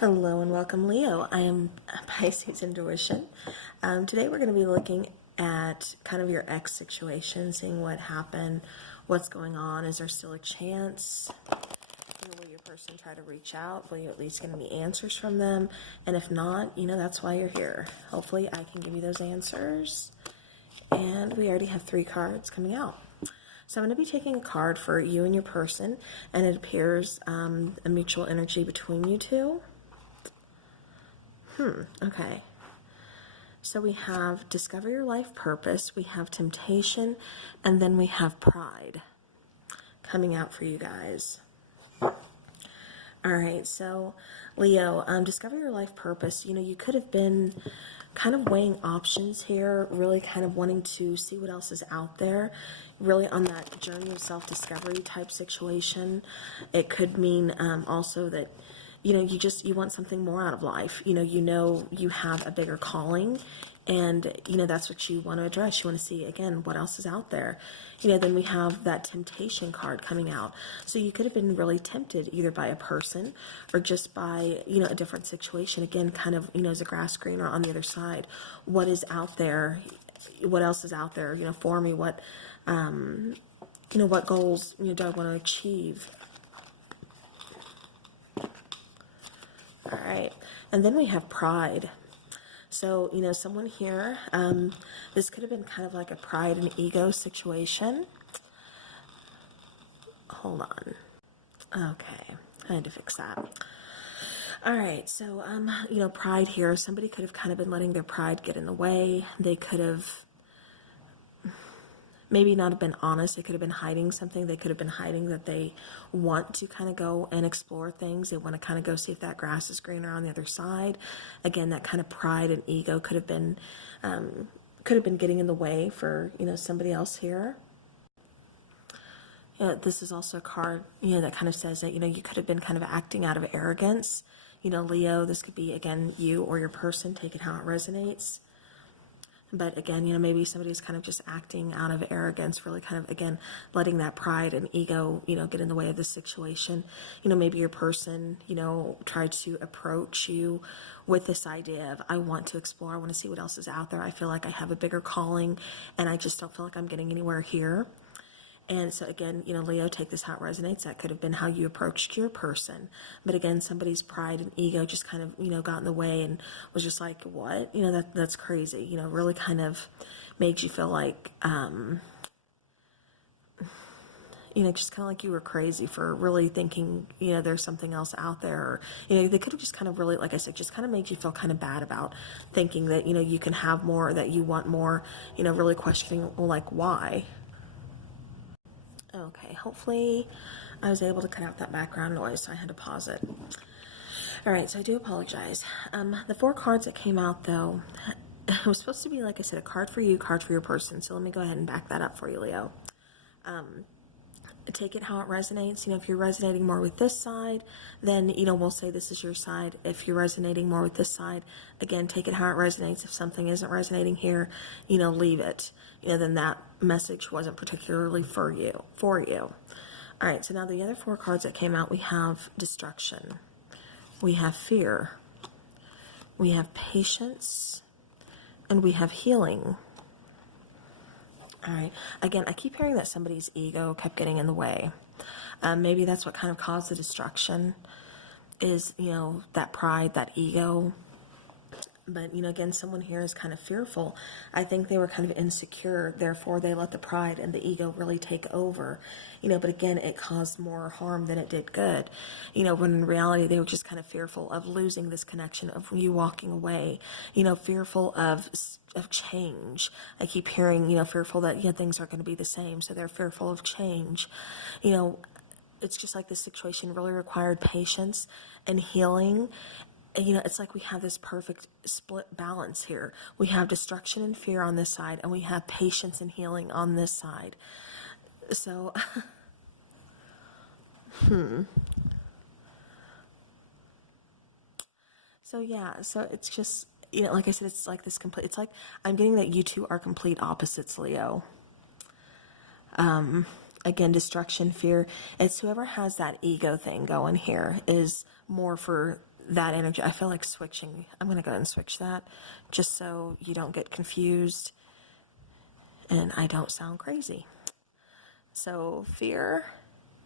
Hello and welcome, Leo. I am Piscesintuition. Today we're going to be looking at kind of your ex situation, seeing what happened, what's going on. Is there still a chance? Will your person try to reach out? Will you at least get any answers from them? And if not, that's why you're here. Hopefully I can give you those answers. And we already have 3 cards coming out. So I'm going to be taking a card for you and your person, and it appears a mutual energy between you two. Okay. So we have discover your life purpose, we have temptation, and then we have pride coming out for you guys. All right, so Leo, discover your life purpose. You could have been kind of weighing options here, really kind of wanting to see what else is out there, really on that journey of self-discovery type situation. It could mean also that you want something more out of life. You have a bigger calling, and that's what you want to address. You want to see again what else is out there. Then we have that temptation card coming out. So you could have been really tempted either by a person or just by a different situation. Again, kind of is a grass greener on the other side. What is out there? What else is out there? For me, what what goals do I want to achieve? All right, and then we have pride. So, someone here, this could have been kind of like a pride and ego situation. Hold on. Okay, I had to fix that. All right, so, pride here. Somebody could have kind of been letting their pride get in the way. They could have maybe not have been honest. They could have been hiding something. They could have been hiding that they want to kind of go and explore things. They want to kind of go see if that grass is greener on the other side. Again, that kind of pride and ego could have been getting in the way for somebody else here. This is also a card that kind of says that you could have been kind of acting out of arrogance. Leo, this could be again you or your person. Take it how it resonates. But again, maybe somebody's kind of just acting out of arrogance, really kind of, again, letting that pride and ego, get in the way of the situation. Maybe your person, tried to approach you with this idea of, I want to explore, I want to see what else is out there. I feel like I have a bigger calling, and I just don't feel like I'm getting anywhere here. And so again, Leo, take this how it resonates. That could have been how you approached your person. But again, somebody's pride and ego just kind of, got in the way and was just like, what? That's crazy. Really kind of made you feel like, just kind of like you were crazy for really thinking, there's something else out there. Or, they could have just kind of really, like I said, just kind of made you feel kind of bad about thinking that, you can have more, that you want more, really questioning, well, like, why? Okay, hopefully I was able to cut out that background noise, so I had to pause it. All right, so I do apologize. The 4 cards that came out, though, it was supposed to be, like I said, a card for you, card for your person. So let me go ahead and back that up for you, Leo. Take it how it resonates. If you're resonating more with this side, then, we'll say this is your side. If you're resonating more with this side, again, take it how it resonates. If something isn't resonating here, leave it. Then that message wasn't particularly for you. All right, so now the other 4 cards that came out, we have destruction. We have fear. We have patience. And we have healing. All right. Again, I keep hearing that somebody's ego kept getting in the way. Maybe that's what kind of caused the destruction is, that pride, that ego. But, again, someone here is kind of fearful. I think they were kind of insecure. Therefore, they let the pride and the ego really take over. But again, it caused more harm than it did good. When in reality, they were just kind of fearful of losing this connection, of you walking away. Fearful of change. I keep hearing, fearful that, things aren't going to be the same. So they're fearful of change. It's just like this situation really required patience and healing. It's like we have this perfect split balance here. We have destruction and fear on this side, and we have patience and healing on this side. So, So yeah, so it's just, like I said, it's like this complete, it's like, I'm getting that you two are complete opposites, Leo. Again, destruction, fear. It's whoever has that ego thing going here is more for that energy. I feel like switching. I'm going to go ahead and switch that just so you don't get confused and I don't sound crazy. So fear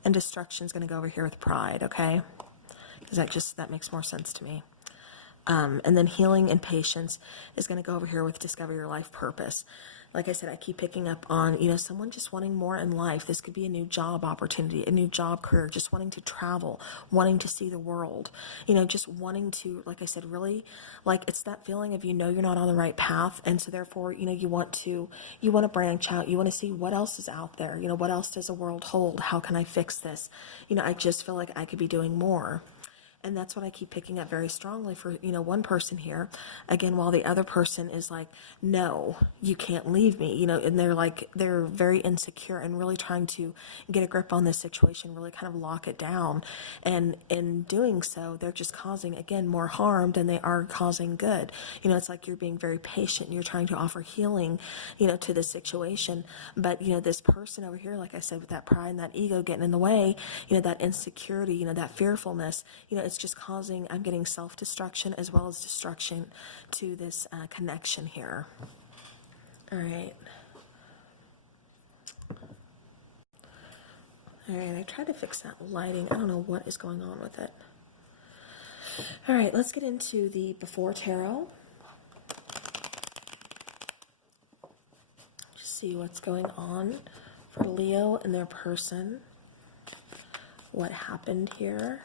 and destruction is going to go over here with pride, okay? Because that makes more sense to me. And then healing and patience is going to go over here with discover your life purpose. Like I said, I keep picking up on, someone just wanting more in life. This could be a new job opportunity, a new job career, just wanting to travel, wanting to see the world, just wanting to, like I said, really, like it's that feeling of, you're not on the right path. And so therefore, you want to branch out. You want to see what else is out there. What else does the world hold? How can I fix this? I just feel like I could be doing more. And that's what I keep picking up very strongly for, one person here. Again, while the other person is like, no, you can't leave me, and they're very insecure and really trying to get a grip on this situation, really kind of lock it down. And in doing so, they're just causing, again, more harm than they are causing good. It's like you're being very patient and you're trying to offer healing, to the situation. But, this person over here, like I said, with that pride and that ego getting in the way, that insecurity, that fearfulness, it's just causing, I'm getting self-destruction as well as destruction to this connection here. All right. All right, I tried to fix that lighting. I don't know what is going on with it. All right, let's get into the before tarot. Just see what's going on for Leo and their person. What happened here?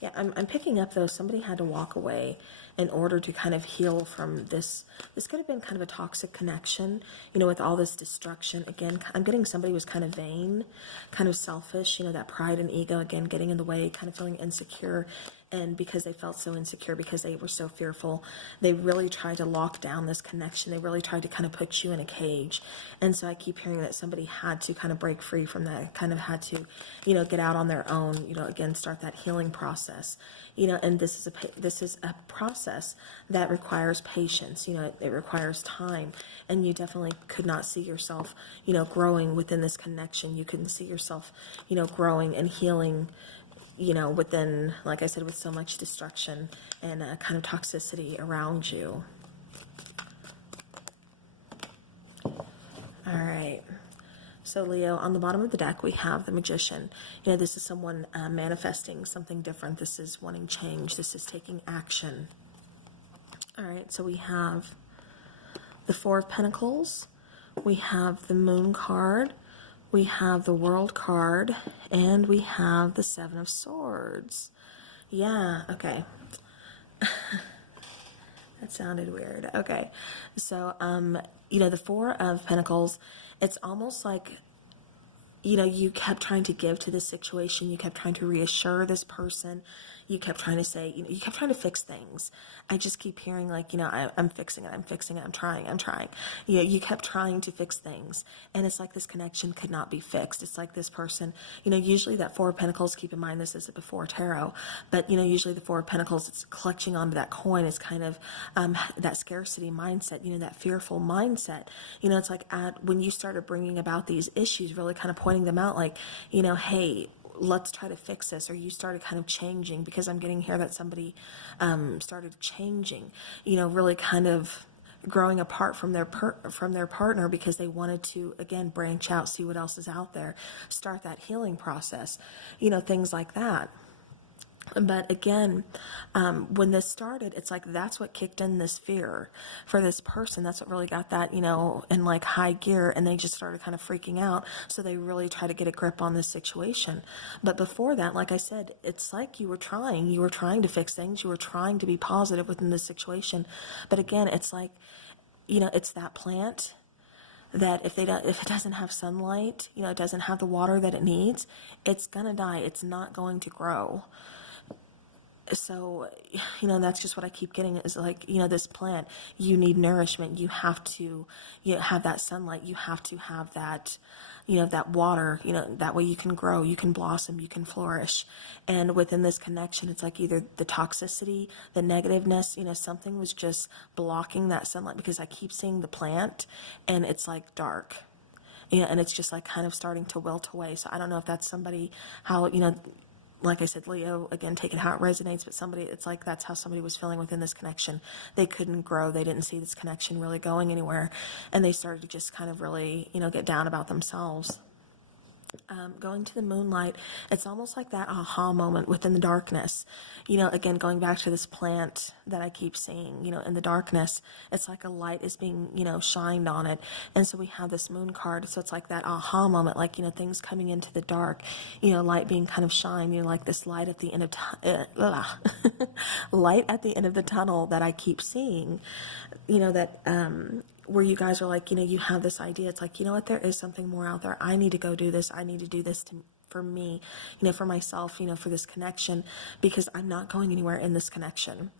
Yeah, I'm picking up, though, somebody had to walk away in order to kind of heal from this. This could have been kind of a toxic connection, with all this destruction. Again, I'm getting somebody was kind of vain, kind of selfish, that pride and ego, again, getting in the way, kind of feeling insecure. And because they felt so insecure, because they were so fearful, they really tried to lock down this connection. They really tried to kind of put you in a cage. And so I keep hearing that somebody had to kind of break free from that, kind of had to, get out on their own, again, start that healing process. And this is a process that requires patience. It requires time. And you definitely could not see yourself, growing within this connection. You couldn't see yourself, growing and healing, within, like I said, with so much destruction and kind of toxicity around you. All right. So Leo, on the bottom of the deck, we have the Magician. This is someone manifesting something different. This is wanting change. This is taking action. All right. So we have the Four of Pentacles. We have the Moon card. We have the World card, and we have the Seven of Swords. Yeah, okay. That sounded weird. Okay. So, the Four of Pentacles, it's almost like, you kept trying to give to this situation. You kept trying to reassure this person. You kept trying to say, you kept trying to fix things. I just keep hearing like, I'm fixing it. I'm fixing it. I'm trying. You kept trying to fix things. And it's like this connection could not be fixed. It's like this person, usually that Four of Pentacles, keep in mind this is before tarot, but, usually the Four of Pentacles, it's clutching onto that coin. It's kind of that scarcity mindset, that fearful mindset. It's like when you started bringing about these issues, really kind of pointing them out like, hey, let's try to fix this, or you started kind of changing, because I'm getting here that somebody started changing, really kind of growing apart from their partner because they wanted to, again, branch out, see what else is out there, start that healing process, things like that. But again, when this started, it's like that's what kicked in this fear for this person. That's what really got that, in like high gear, and they just started kind of freaking out. So they really try to get a grip on this situation. But before that, like I said, it's like you were trying to fix things. You were trying to be positive within this situation. But again, it's like, it's that plant that if it doesn't have sunlight, it doesn't have the water that it needs, it's gonna die. It's not going to grow. So, that's just what I keep getting is like, this plant, you need nourishment. You have to, have that sunlight. You have to have that, that water, that way you can grow, you can blossom, you can flourish. And within this connection, it's like either the toxicity, the negativeness, something was just blocking that sunlight, because I keep seeing the plant and it's like dark. and it's just like kind of starting to wilt away. So I don't know if that's somebody, how, like I said, Leo, again, take it how it resonates, but somebody, it's like that's how somebody was feeling within this connection. They couldn't grow. They didn't see this connection really going anywhere. And they started to just kind of really, get down about themselves. Going to the moonlight, it's almost like that aha moment within the darkness. Again, going back to this plant that I keep seeing, in the darkness, it's like a light is being, shined on it. And so we have this moon card. So it's like that aha moment, like, things coming into the dark, light being kind of shined, like this light at the end of, light at the end of the tunnel that I keep seeing, where you guys are like, you have this idea. It's like, what, there is something more out there. I need to go do this. I need to do this for me, for myself, for this connection, because I'm not going anywhere in this connection.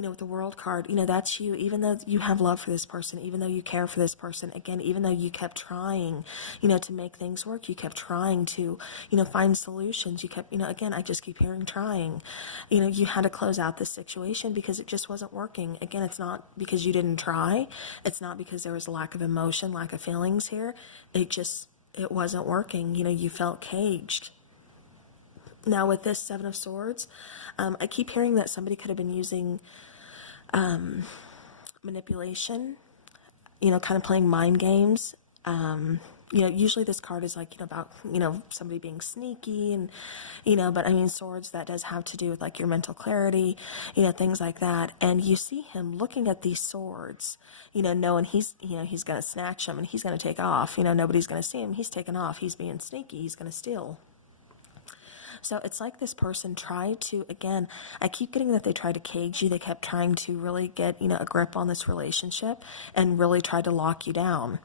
With the world card, that's you, even though you have love for this person, even though you care for this person, again, even though you kept trying, to make things work, you kept trying to, find solutions, you kept, again, I just keep hearing trying, you had to close out this situation because it just wasn't working. Again, it's not because you didn't try. It's not because there was a lack of emotion, lack of feelings here. It wasn't working. You felt caged. Now with this Seven of Swords, I keep hearing that somebody could have been using manipulation, kind of playing mind games. Usually this card is like, about, somebody being sneaky and, but I mean, swords, that does have to do with like your mental clarity, things like that. And you see him looking at these swords, knowing he's going to snatch them and he's going to take off, nobody's going to see him. He's taking off. He's being sneaky. He's going to steal. So it's like this person tried to, again, I keep getting that they tried to cage you. They kept trying to really get, a grip on this relationship and really tried to lock you down.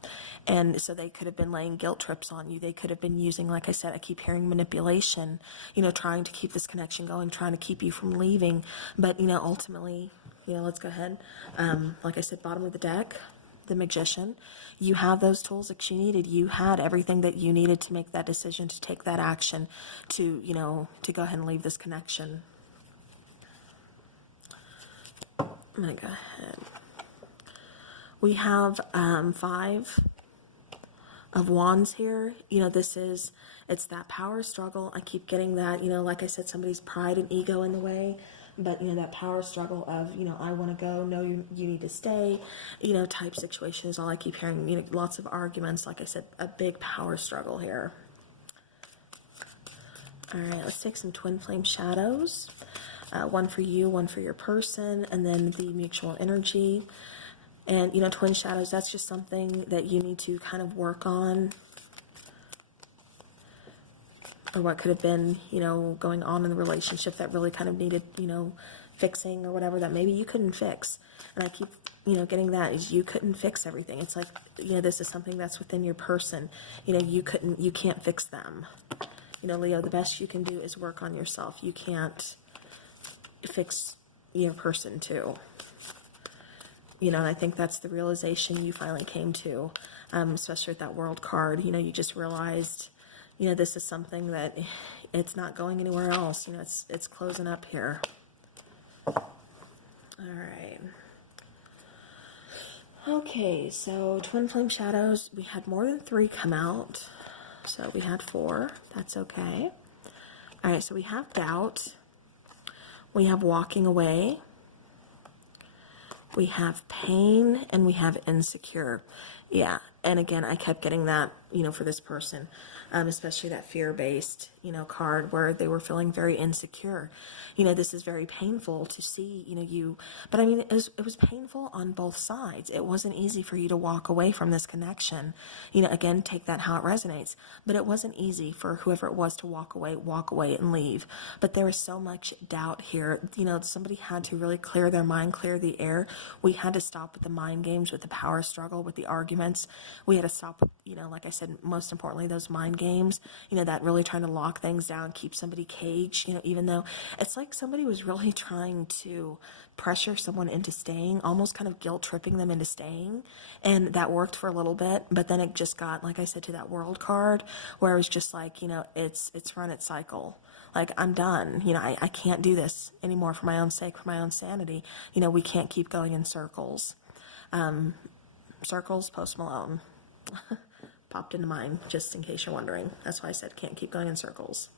And so they could have been laying guilt trips on you. They could have been using, like I said, I keep hearing manipulation, trying to keep this connection going, trying to keep you from leaving. But, ultimately, let's go ahead. Like I said, bottom of the deck, the Magician. You have those tools that you needed. You had everything that you needed to make that decision, to take that action, to, to go ahead and leave this connection. I'm going to go ahead. We have 5 of Wands here. It's that power struggle. I keep getting that, like I said, somebody's pride and ego in the way. But, that power struggle of, I want to go, no, you need to stay, type situation is all I keep hearing. Lots of arguments, like I said, a big power struggle here. All right, let's take some twin flame shadows. One for you, one for your person, and then the mutual energy. And, twin shadows, that's just something that you need to kind of work on. Or what could have been, going on in the relationship that really kind of needed, fixing or whatever that maybe you couldn't fix. And I keep, getting that is you couldn't fix everything. It's like, this is something that's within your person. You can't fix them. Leo, the best you can do is work on yourself. You can't fix your person too. And I think that's the realization you finally came to, especially with that World card. You just realized, this is something that it's not going anywhere else. It's closing up here. All right. Okay, so twin flame shadows, we had more than 3 come out. So we had 4. That's okay. All right, so we have doubt. We have walking away. We have pain, and we have insecure. Yeah, and again, I kept getting that, for this person, especially that fear-based, card where they were feeling very insecure. This is very painful to see, you, but I mean, it was painful on both sides. It wasn't easy for you to walk away from this connection. Again, take that how it resonates, but it wasn't easy for whoever it was to walk away and leave. But there was so much doubt here. Somebody had to really clear their mind, clear the air. We had to stop with the mind games, with the power struggle, with the arguments. We had to stop with, like I said, most importantly, those mind games, that really trying to lock things down, keep somebody caged, even though it's like somebody was really trying to pressure someone into staying, almost kind of guilt tripping them into staying. And that worked for a little bit, but then it just got, like I said, to that World card where it was just like, it's run its cycle. Like, I'm done. I can't do this anymore for my own sake, for my own sanity. We can't keep going in circles. Circles, Post Malone. popped into mind, just in case you're wondering. That's why I said can't keep going in circles.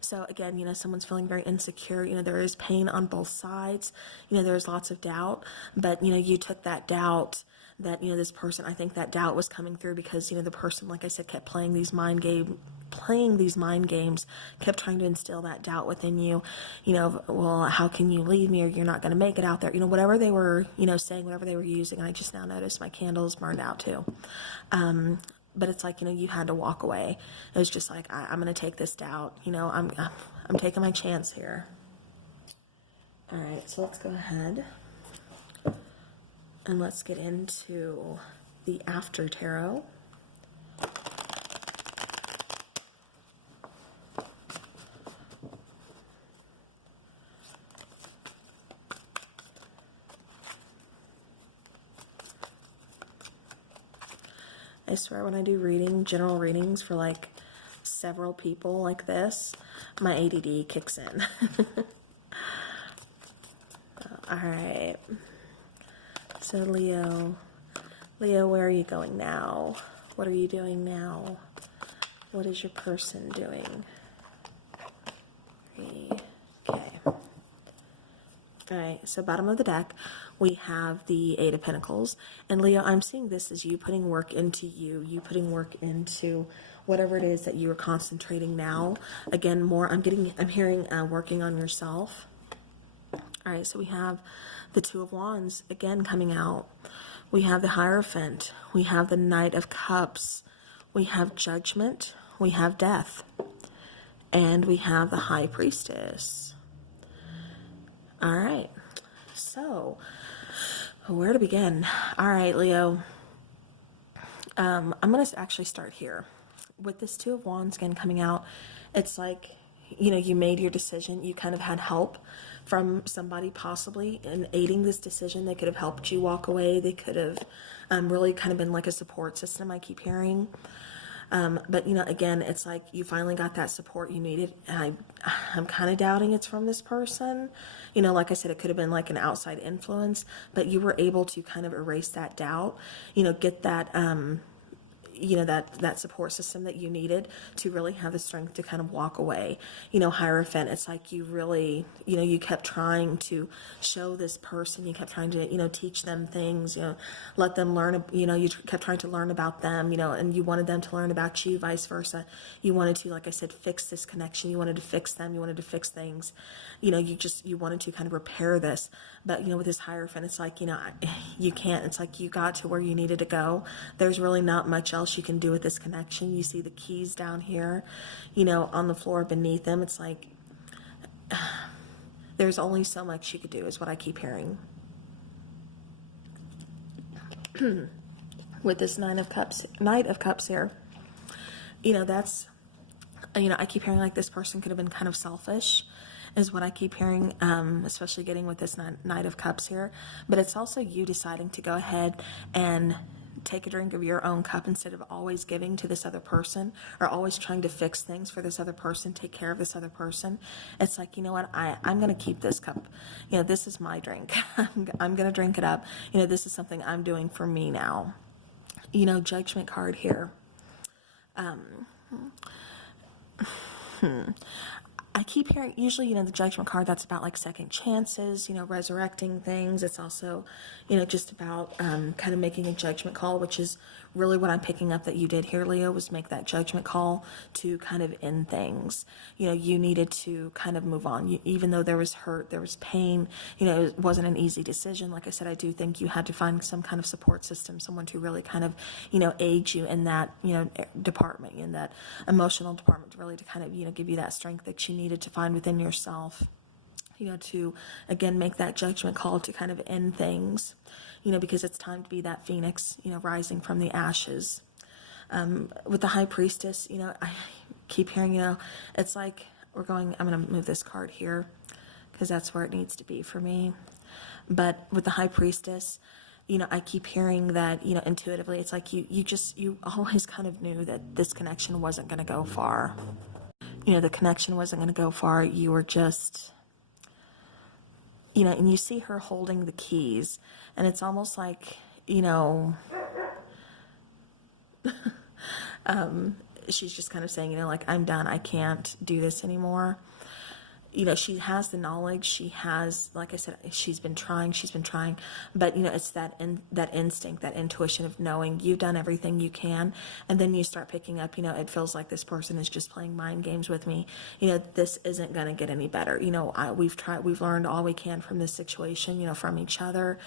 So again, someone's feeling very insecure. There is pain on both sides. There's lots of doubt, but, you took that doubt that, this person, I think that doubt was coming through because, the person, like I said, kept playing these mind games, kept trying to instill that doubt within you, well, how can you leave me, or you're not going to make it out there, whatever they were, saying, whatever they were using. And I just now noticed my candles burned out too. But it's like, you had to walk away. It was just like, I'm going to take this doubt, I'm taking my chance here. All right, so let's go ahead and let's get into the after tarot. I swear when I do general readings for like several people like this, my ADD kicks in. All right. So Leo, where are you going now? What are you doing now? What is your person doing? Okay. All right, so bottom of the deck, we have the Eight of Pentacles. And Leo, I'm seeing this as you putting work into you putting work into whatever it is that you are concentrating now. Again, I'm hearing working on yourself. All right, so we have the Two of Wands again coming out. We have the Hierophant. We have the Knight of Cups. We have Judgment. We have Death. And we have the High Priestess. All right, so where to begin? All right, Leo, I'm going to actually start here. With this Two of Wands again coming out, it's like, you made your decision. You kind of had help from somebody possibly in aiding this decision. They could have helped you walk away. They could have really kind of been like a support system, I keep hearing. But, again, it's like you finally got that support you needed. And I'm kind of doubting it's from this person. Like I said, it could have been like an outside influence, but you were able to kind of erase that doubt, get that, that support system that you needed to really have the strength to kind of walk away. Hierophant, it's like you really, you kept trying to show this person, you kept trying to, teach them things, let them learn, you kept trying to learn about them, and you wanted them to learn about you, vice versa. You wanted to, like I said, fix this connection. You wanted to fix them. You wanted to fix things. You wanted to kind of repair this. But, with this Hierophant, it's like, you can't. It's like you got to where you needed to go. There's really not much else you can do with this connection. You see the keys down here, on the floor beneath them. It's like there's only so much you could do is what I keep hearing. With this Knight of Cups here, that's, I keep hearing like this person could have been kind of selfish is what I keep hearing, especially getting with this Knight of Cups here. But it's also you deciding to go ahead and take a drink of your own cup instead of always giving to this other person or always trying to fix things for this other person, take care of this other person. It's like, you know what, I'm going to keep this cup. This is my drink. I'm going to drink it up. This is something I'm doing for me now. Judgment card here. I keep hearing, usually, the Judgment card, that's about like second chances, resurrecting things. It's also, just about kind of making a judgment call, which is really what I'm picking up that you did here, Leo, was make that judgment call to kind of end things. You needed to kind of move on. Even though there was hurt, there was pain, it wasn't an easy decision. Like I said, I do think you had to find some kind of support system, someone to really kind of, aid you in that, department, in that emotional department, really to kind of, give you that strength that you needed to find within yourself, to again make that judgment call to kind of end things, because it's time to be that phoenix, rising from the ashes. With the High Priestess, I keep hearing, it's like I'm going to move this card here because that's where it needs to be for me. But with the High Priestess, I keep hearing that, intuitively, it's like you always kind of knew that this connection wasn't going to go far. The connection wasn't going to go far. You were just, and you see her holding the keys, and it's almost like, She's just kind of saying, you know, like, I'm done. I can't do this anymore. You know, she has the knowledge. She has, like I said, she's been trying, but, you know, it's that instinct, that intuition of knowing you've done everything you can. And then you start picking up, you know, it feels like this person is just playing mind games with me. You know, this isn't going to get any better. You know, we've learned all we can from this situation, you know, from each other.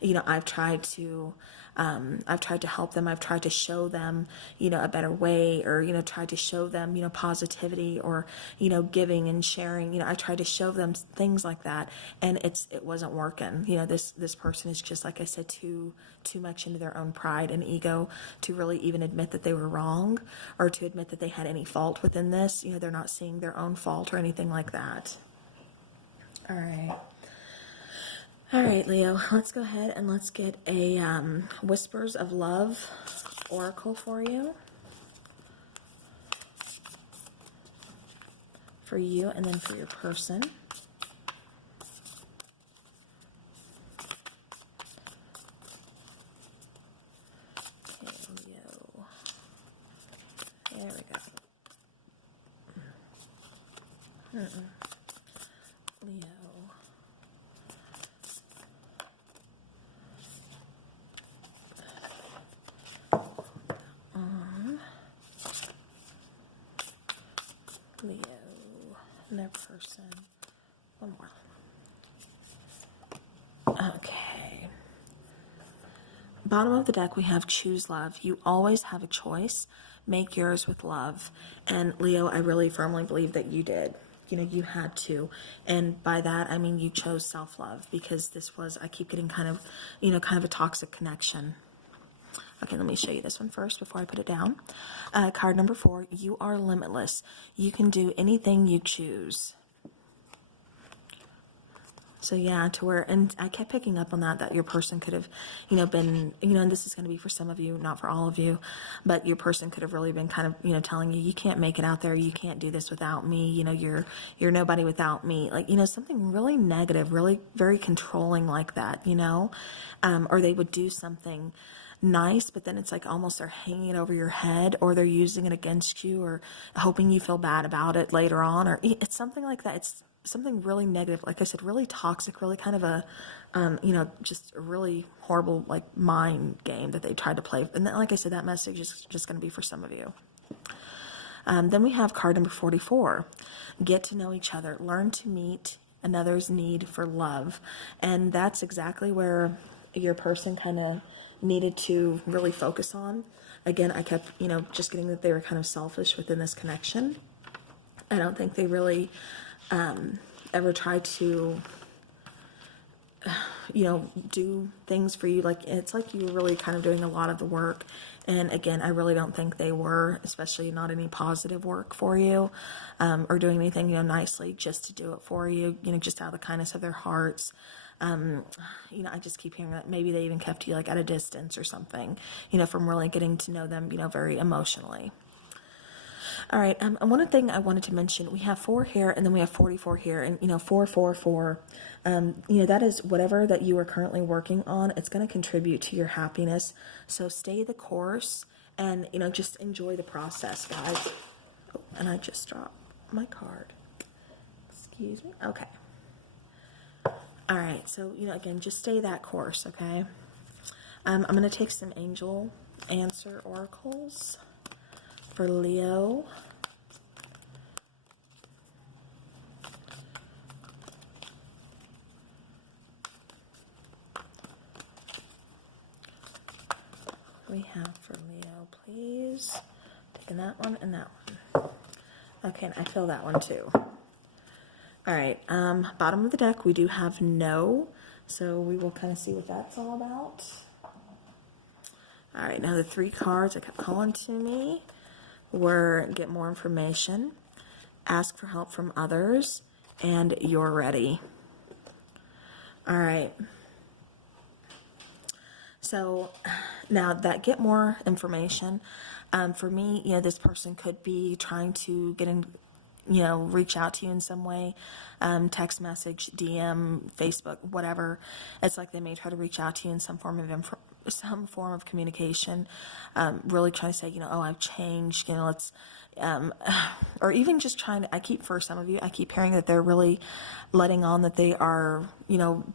You know, I've tried to help them. I've tried to show them, you know, a better way, or, you know, tried to show them, you know, positivity, or, you know, giving and sharing. You know, I tried to show them things like that, and it wasn't working. You know, this person is just, like I said, too much into their own pride and ego to really even admit that they were wrong, or to admit that they had any fault within this. You know, they're not seeing their own fault or anything like that. All right. All right, Leo, let's go ahead and let's get a Whispers of Love oracle for you. For you, and then for your person. Okay, Leo. There we go. Leo. Leo, and their person. One more. Okay. Bottom of the deck, we have choose love. You always have a choice. Make yours with love. And Leo, I really firmly believe that you did. You know, you had to. And by that, I mean you chose self-love, because this was, I keep getting kind of a toxic connection. Okay, let me show you this one first before I put it down. Card number 4, you are limitless. You can do anything you choose. So yeah, to where, and I kept picking up on that your person could have, you know, been, you know, and this is going to be for some of you, not for all of you, but your person could have really been kind of, you know, telling you, you can't make it out there. You can't do this without me. You know, you're nobody without me. Like, you know, something really negative, really very controlling like that, you know, or they would do something nice, but then it's like almost they're hanging it over your head, or they're using it against you, or hoping you feel bad about it later on, or it's something like that. It's something really negative, like I said, really toxic, really kind of a you know, just a really horrible, like, mind game that they tried to play. And then, like I said, that message is just going to be for some of you. Then we have card number 44, get to know each other, learn to meet another's need for love. And that's exactly where your person kind of needed to really focus on. Again, I kept, you know, just getting that they were kind of selfish within this connection. I don't think they really ever tried to, you know, do things for you. Like, it's like you were really kind of doing a lot of the work. And again, I really don't think they were, especially not any positive work for you, or doing anything, you know, nicely just to do it for you, you know, just out of the kindness of their hearts. You know, I just keep hearing that maybe they even kept you like at a distance or something, you know, from really getting to know them, you know, very emotionally. All right. And one thing I wanted to mention, we have 4 here, and then we have 44 here, and, you know, 444, you know, that is whatever that you are currently working on. It's going to contribute to your happiness. So stay the course, and, you know, just enjoy the process, guys. Oh, and I just dropped my card. Excuse me. Okay. All right, so, you know, again, just stay that course, okay? I'm going to take some angel answer oracles for Leo. We have for Leo, please. Taking that one and that one. Okay, and I feel that one too. All right, bottom of the deck, we do have no, so we will kind of see what that's all about. All right, now the 3 cards that kept calling to me were get more information, ask for help from others, and you're ready. All right. So now that get more information, for me, you know, this person could be trying to get in, you know, reach out to you in some way, text message, DM, Facebook, whatever. It's like they may try to reach out to you in some form of some form of communication, really trying to say, oh, I've changed, let's, or even just trying to, for some of you, I keep hearing that they're really letting on that they are,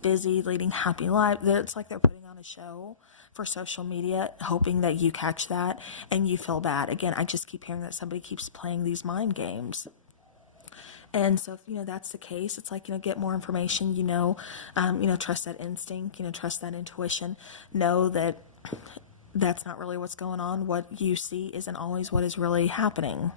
busy, leading happy lives. It's like they're putting on a show for social media, hoping that you catch that and you feel bad. Again, I just keep hearing that somebody keeps playing these mind games. And so if, that's the case, it's like, get more information, trust that instinct, trust that intuition, know that that's not really what's going on. What you see isn't always what is really happening.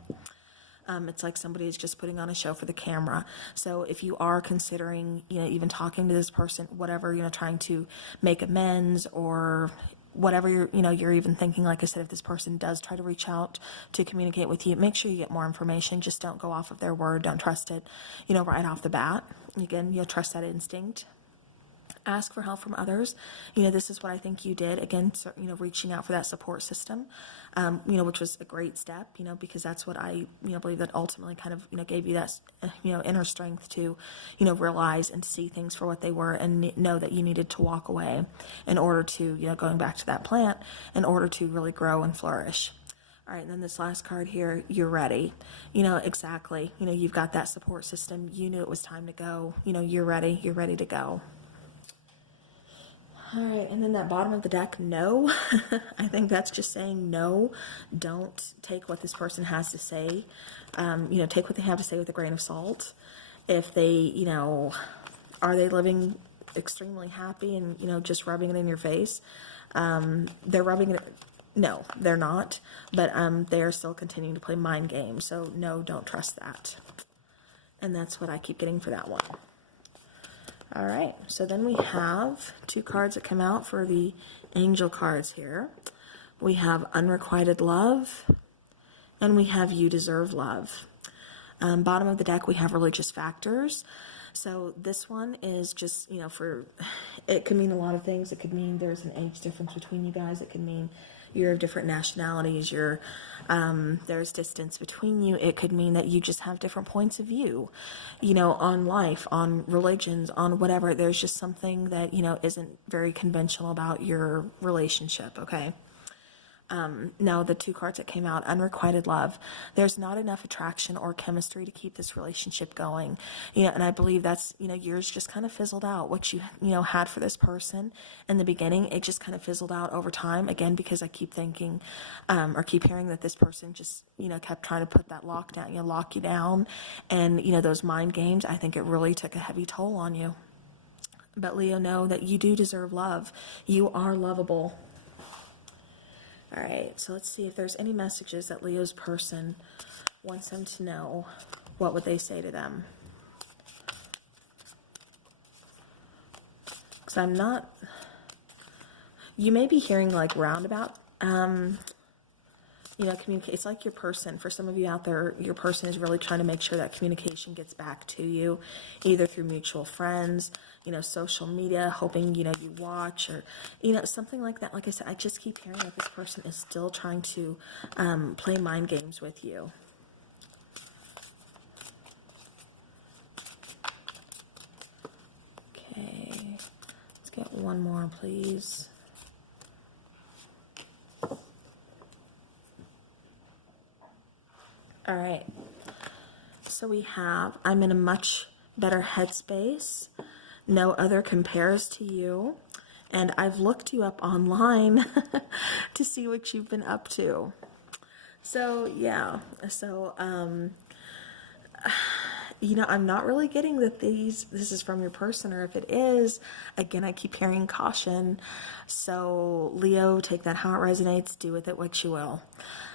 It's like somebody is just putting on a show for the camera. So if you are considering, even talking to this person, whatever, trying to make amends or whatever you're even thinking, like I said, if this person does try to reach out to communicate with you, make sure you get more information. Just don't go off of their word. Don't trust it, right off the bat. Again, you'll trust that instinct. Ask for help from others. This is what I think you did. Again, reaching out for that support system, which was a great step, because that's what I, believe that ultimately kind of, gave you that, inner strength to, realize and see things for what they were and know that you needed to walk away in order to, going back to that plant, in order to really grow and flourish. All right, and then this last card here, you're ready. Exactly. You've got that support system. You knew it was time to go. You're ready. You're ready to go. All right, and then that bottom of the deck, no. I think that's just saying no. Don't take what this person has to say. Take what they have to say with a grain of salt. If they, are they living extremely happy and, just rubbing it in your face? They're rubbing it. No, they're not. But they are still continuing to play mind games. So no, don't trust that. And that's what I keep getting for that one. All right, so then we have two cards that come out for the angel cards here. We have Unrequited Love, and we have You Deserve Love. Bottom of the deck, we have Religious Factors. So this one is just, it could mean a lot of things. It could mean there's an age difference between you guys. It could mean you're of different nationalities. There's distance between you. It could mean that you just have different points of view, on life, on religions, on whatever. There's just something that, isn't very conventional about your relationship, okay? Now, the two cards that came out, Unrequited Love, there's not enough attraction or chemistry to keep this relationship going. And I believe that's, yours just kind of fizzled out. What you, had for this person in the beginning, it just kind of fizzled out over time. Again, because I keep thinking, or keep hearing that this person just, kept trying to put that lock you down. And, those mind games, I think it really took a heavy toll on you. But Leo, know that you do deserve love. You are lovable. All right, so let's see if there's any messages that Leo's person wants them to know. What would they say to them? Because I'm not... You may be hearing like roundabout, communicate. It's like your person, for some of you out there, your person is really trying to make sure that communication gets back to you, either through mutual friends, social media, hoping, you watch or, something like that. Like I said, I just keep hearing that this person is still trying to play mind games with you. Okay, let's get one more, please. All right, so we have, I'm in a much better headspace. No other compares to you. And I've looked you up online to see what you've been up to. So, yeah. So, I'm not really getting that this is from your person, or if it is, again, I keep hearing caution. So, Leo, take that how it resonates, do with it what you will.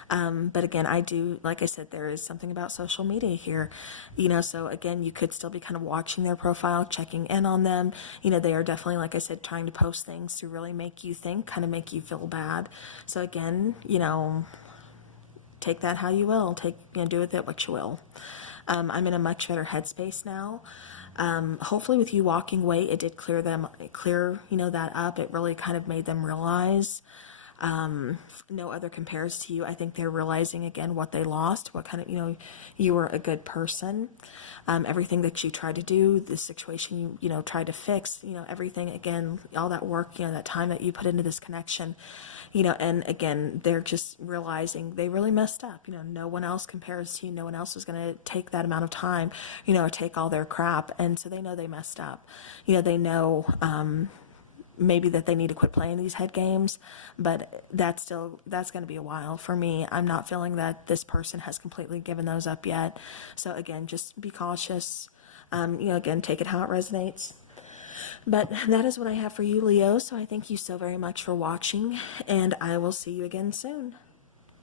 But again, I do, like I said, there is something about social media here, so again, you could still be kind of watching their profile, checking in on them. They are definitely, like I said, trying to post things to really make you think, kind of make you feel bad. So again, take that how you will, do with it what you will. I'm in a much better headspace now. Hopefully with you walking away, it did clear that up. It really kind of made them realize, no other compares to you. I think they're realizing again what they lost, what kind of, you were a good person. Everything that you tried to do, the situation you tried to fix, everything, again, all that work, that time that you put into this connection, and again, they're just realizing they really messed up. No one else compares to you. No one else is going to take that amount of time, or take all their crap. And so they know they messed up. They know, maybe that they need to quit playing these head games, but that's going to be a while for me. I'm not feeling that this person has completely given those up yet. So again, just be cautious. Again, take it how it resonates. But that is what I have for you, Leo. So I thank you so very much for watching, and I will see you again soon.